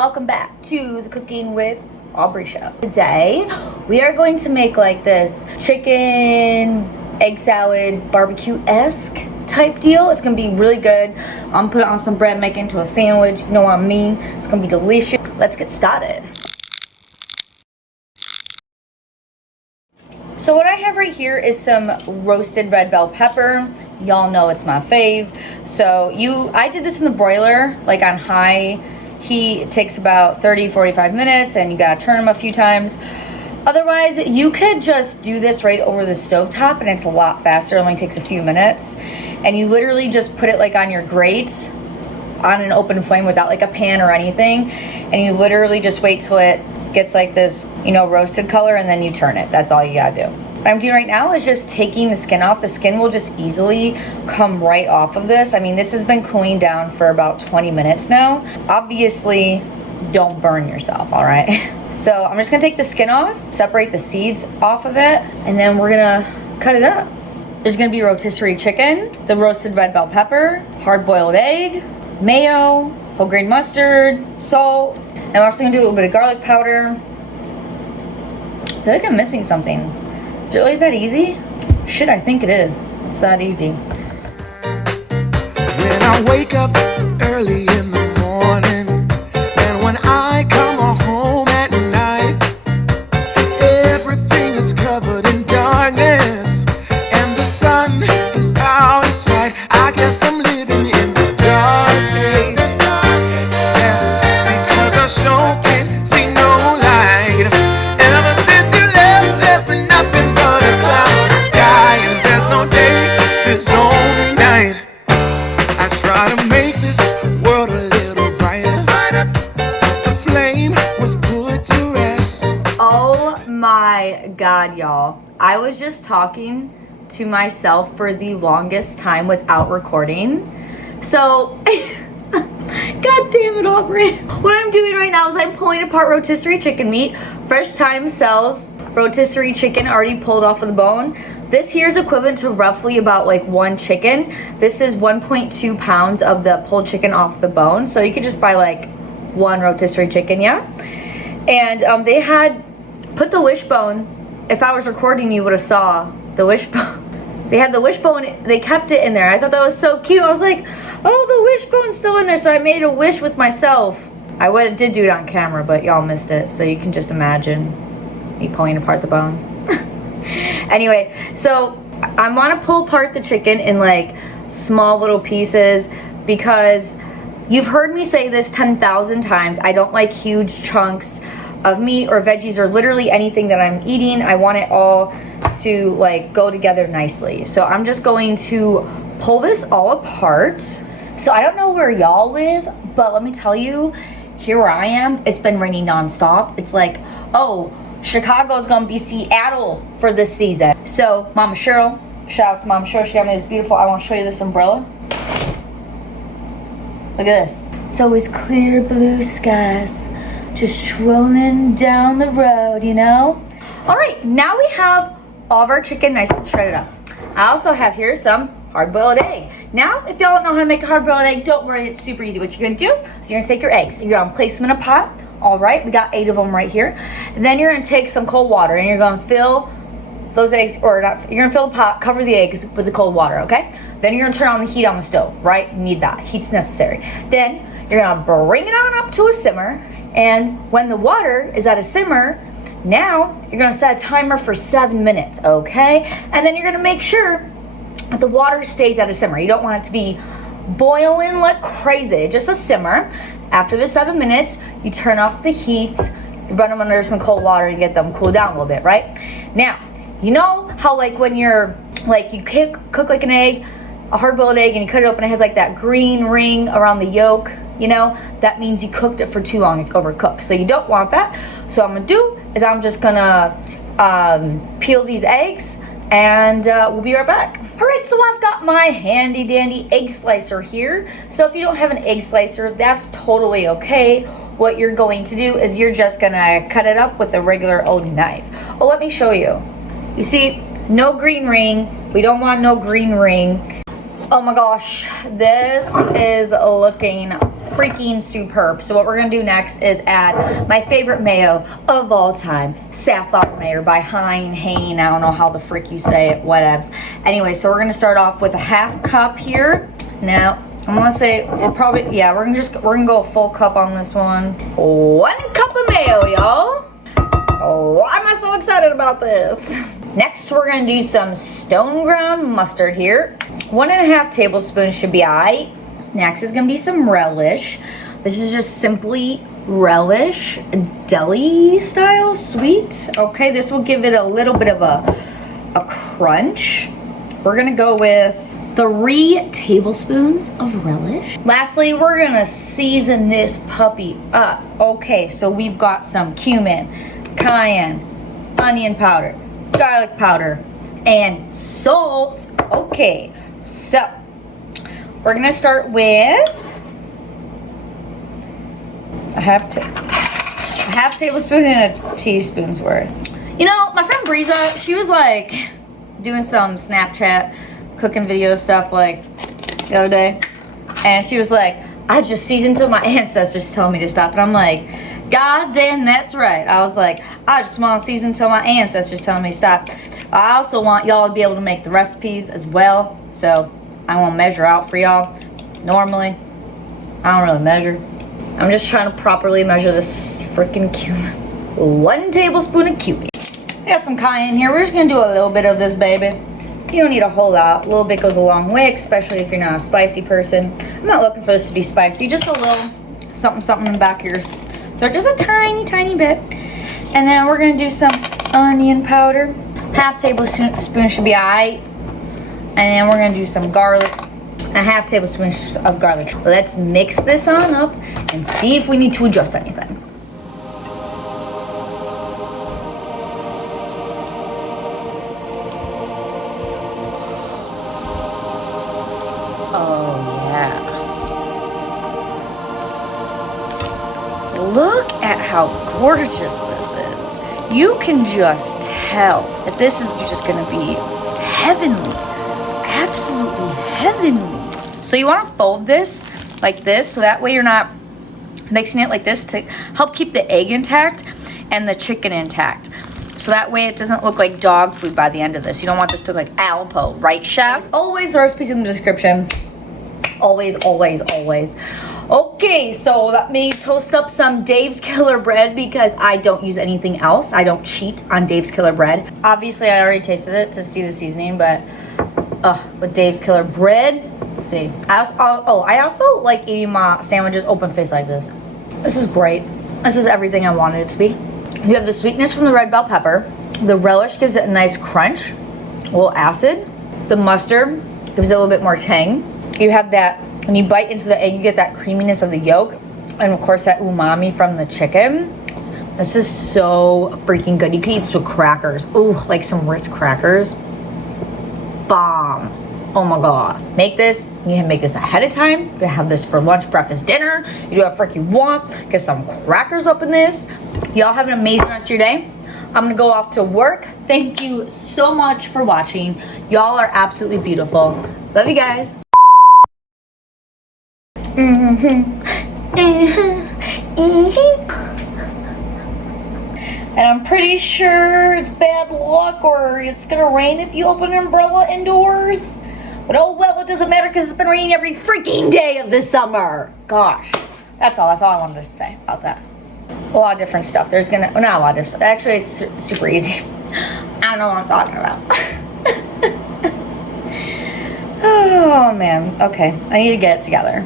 welcome back to the Cooking with Aubrey show. Today we are going to make like this chicken egg salad barbecue-esque type deal. It's gonna be really good. I'm put it on some bread, make it into a sandwich, you know what I mean? It's gonna be delicious. Let's get started. So what I have right here is some roasted red bell pepper. Y'all know it's my fave. So I did this in the broiler, like on high heat. It takes about 30-45 minutes and you gotta turn them a few times. Otherwise, you could just do this right over the stovetop and it's a lot faster. It only takes a few minutes. And you literally just put it like on your grate on an open flame without like a pan or anything. And you literally just wait till it gets like this, you know, roasted color, and then you turn it. That's all you gotta do. What I'm doing right now is just taking the skin off. The skin will just easily come right off of this. I mean, this has been cooling down for about 20 minutes now. Obviously, don't burn yourself, all right? So I'm just gonna take the skin off, separate the seeds off of it, and then we're gonna cut it up. There's gonna be rotisserie chicken, the roasted red bell pepper, hard-boiled egg, mayo, whole grain mustard, salt, and we're also gonna do a little bit of garlic powder. I feel like I'm missing something. Is it really that easy? Shit, I think it is. It's that easy. When I wake up early in the morning, and when I come home at night, everything is covered in darkness, and the sun is out of sight. I guess I'm living in the dark age, yeah, because I sure can't see no light. Ever since you left me nothing but a cloudy sky, and there's no day, there's only night. I try to make this world a little brighter, but the flame was put to rest. Oh my God, y'all. I was just talking to myself for the longest time without recording. So, God damn it, Aubrey. What I'm doing right now is I'm pulling apart rotisserie chicken meat. Fresh Thyme sells rotisserie chicken already pulled off of the bone. This here is equivalent to roughly about like one chicken. This is 1.2 pounds of the pulled chicken off the bone. So you could just buy like one rotisserie chicken, yeah? And they had put the wishbone. If I was recording, you would have saw the wishbone. They had the wishbone, they kept it in there. I thought that was so cute. I was like, oh, the wishbone's still in there. So I made a wish with myself. I did do it on camera, but y'all missed it. So you can just imagine me pulling apart the bone. Anyway, so I want to pull apart the chicken in like small little pieces because you've heard me say this 10,000 times. I don't like huge chunks of meat or veggies or literally anything that I'm eating. I want it all to like go together nicely. So I'm just going to pull this all apart. So I don't know where y'all live, but let me tell you, here where I am, it's been raining nonstop. It's like, oh, Chicago's gonna be Seattle for this season. So Mama Cheryl, shout out to Mama Cheryl, she got me this beautiful, I wanna show you this umbrella. Look at this. It's always clear blue skies, just strolling down the road, you know? All right, now we have all of our chicken nice and shredded up. I also have here some hard-boiled egg. Now, if y'all don't know how to make a hard-boiled egg, don't worry, it's super easy. What you're gonna do is you're gonna take your eggs and you're gonna place them in a pot. All right, we got 8 of them right here. And then you're gonna take some cold water and you're gonna fill those eggs, or not, you're gonna fill the pot, cover the eggs with the cold water, okay? Then you're gonna turn on the heat on the stove, right? You need that, heat's necessary. Then you're gonna bring it on up to a simmer, and when the water is at a simmer, now you're gonna set a timer for 7 minutes, okay? And then you're gonna make sure that the water stays at a simmer. You don't want it to be boiling like crazy, just a simmer. After the 7 minutes, you turn off the heat, you run them under some cold water to get them cool down a little bit, right? Now, you know how like when you're, like you cook like an egg, a hard-boiled egg, and you cut it open, it has like that green ring around the yolk, you know? That means you cooked it for too long, it's overcooked. So you don't want that. So what I'm gonna do is I'm just gonna peel these eggs, and we'll be right back. All right, so I've got my handy dandy egg slicer here. So if you don't have an egg slicer, that's totally okay. What you're going to do is you're just gonna cut it up with a regular old knife. Oh, let me show you. You see, no green ring. We don't want no green ring. Oh my gosh, this is looking freaking superb. So what we're gonna do next is add my favorite mayo of all time, safflower mayo by Hain. I don't know how the frick you say it, whatevs. Anyway, so we're gonna start off with a half cup here. Now, I'm gonna say we're probably, yeah, we're gonna go a full cup on this one. 1 cup of mayo, y'all. Why am I so excited about this? Next, we're gonna do some stone ground mustard here. 1.5 tablespoons should be aight. Next is gonna be some relish. This is just simply relish, deli style sweet. Okay, this will give it a little bit of a crunch. We're gonna go with 3 tablespoons of relish. Lastly, we're gonna season this puppy up. Okay, so we've got some cumin, cayenne, onion powder, garlic powder, and salt. Okay, so we're gonna start with a half tablespoon and a teaspoon's worth. You know, my friend Breeza, she was like doing some Snapchat cooking video stuff like the other day, and she was like, I just seasoned till my ancestors tell me to stop. And I'm like, God damn, that's right. I was like, I just want to season till my ancestors tell me to stop. I also want y'all to be able to make the recipes as well, so I want to measure out for y'all. Normally, I don't really measure. I'm just trying to properly measure this freaking cumin. 1 tablespoon of cumin. I got some cayenne here. We're just gonna do a little bit of this, baby. You don't need a whole lot. A little bit goes a long way, especially if you're not a spicy person. I'm not looking for this to be spicy. Just a little something in the back of your throat. Just a tiny, tiny bit. And then we're gonna do some onion powder. 1/2 tablespoon should be aight. And then we're gonna do some garlic. 1/2 tablespoon of garlic. Let's mix this on up and see if we need to adjust anything. Oh yeah. Look at how gorgeous this is. You can just tell that this is just gonna be heavenly. Absolutely heavenly. So you want to fold this like this, so that way you're not mixing it like this, to help keep the egg intact and the chicken intact. So that way it doesn't look like dog food by the end of this. You don't want this to look like Alpo, right, chef? Always the recipe's in the description. Always, always, always. Okay, so let me toast up some Dave's Killer Bread because I don't use anything else. I don't cheat on Dave's Killer Bread. Obviously, I already tasted it to see the seasoning, but with Dave's Killer Bread, let's see. I also like eating my sandwiches open face like this. This is great. This is everything I wanted it to be. You have the sweetness from the red bell pepper. The relish gives it a nice crunch, a little acid. The mustard gives it a little bit more tang. You have that, when you bite into the egg, you get that creaminess of the yolk. And of course that umami from the chicken. This is so freaking good. You can eat this with crackers. Ooh, like some Ritz crackers. Bomb. Oh my God. Make this. You can make this ahead of time. You can have this for lunch, breakfast, dinner. You do whatever you want. Get some crackers up in this. Y'all have an amazing rest of your day. I'm gonna go off to work. Thank you so much for watching. Y'all are absolutely beautiful. Love you guys. And I'm pretty sure it's bad luck or it's gonna rain if you open an umbrella indoors. But oh well, it doesn't matter because it's been raining every freaking day of the summer. Gosh, that's all I wanted to say about that. A lot of different stuff. There's gonna, well, not a lot of different stuff. Actually, it's super easy. I don't know what I'm talking about. Oh man, okay, I need to get it together.